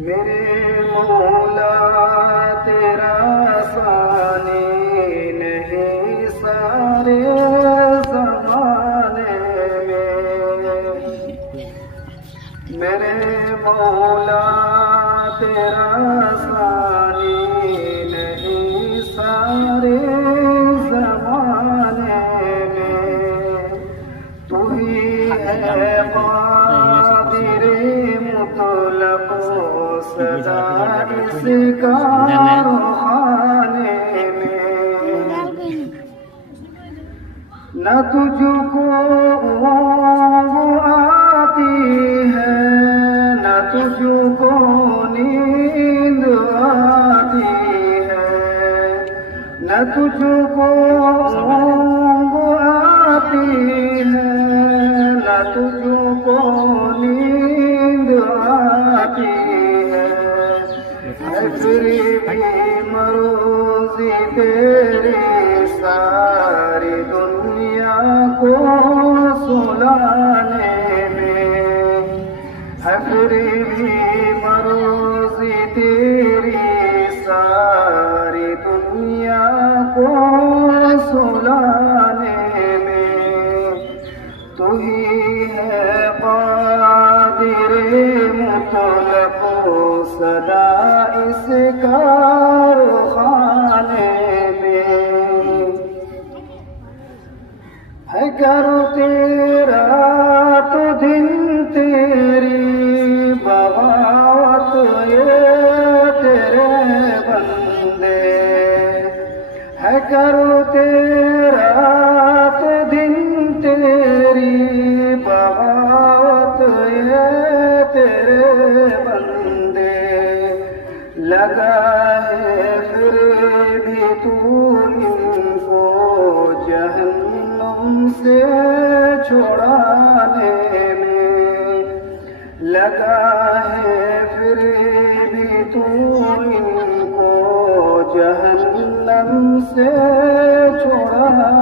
मेरे मौला तेरा सानी नहीं सारे ज़माने में। मेरे मौला तेरा सानी नहीं सारे ज़माने में। तू ही है कादिर मुतलक सदा इसका रुहाने में। न तुझको आती है न तुझको नींद आती है। न तुझको आती है न तुझको नींद आती है। फिर भी मरोज़ी तेरी सारी दुनिया को सुलाने में। फिर भी मरोज़ी तेरी सारी दुनिया को सुलाने में। तू ही है कादिर मुतलक सदा इसका रुखाने में। है करो तेरा तो दिन तेरी बगावत ये तेरे बंदे। है करो तेरा तो दिन तेरी बगावत ये तेरे बंदे। लगा है फिर भी तू इनको जहन्नुम से छुड़ाने में। लगा है फिर भी तू इनको जहन्नुम से छुड़ाने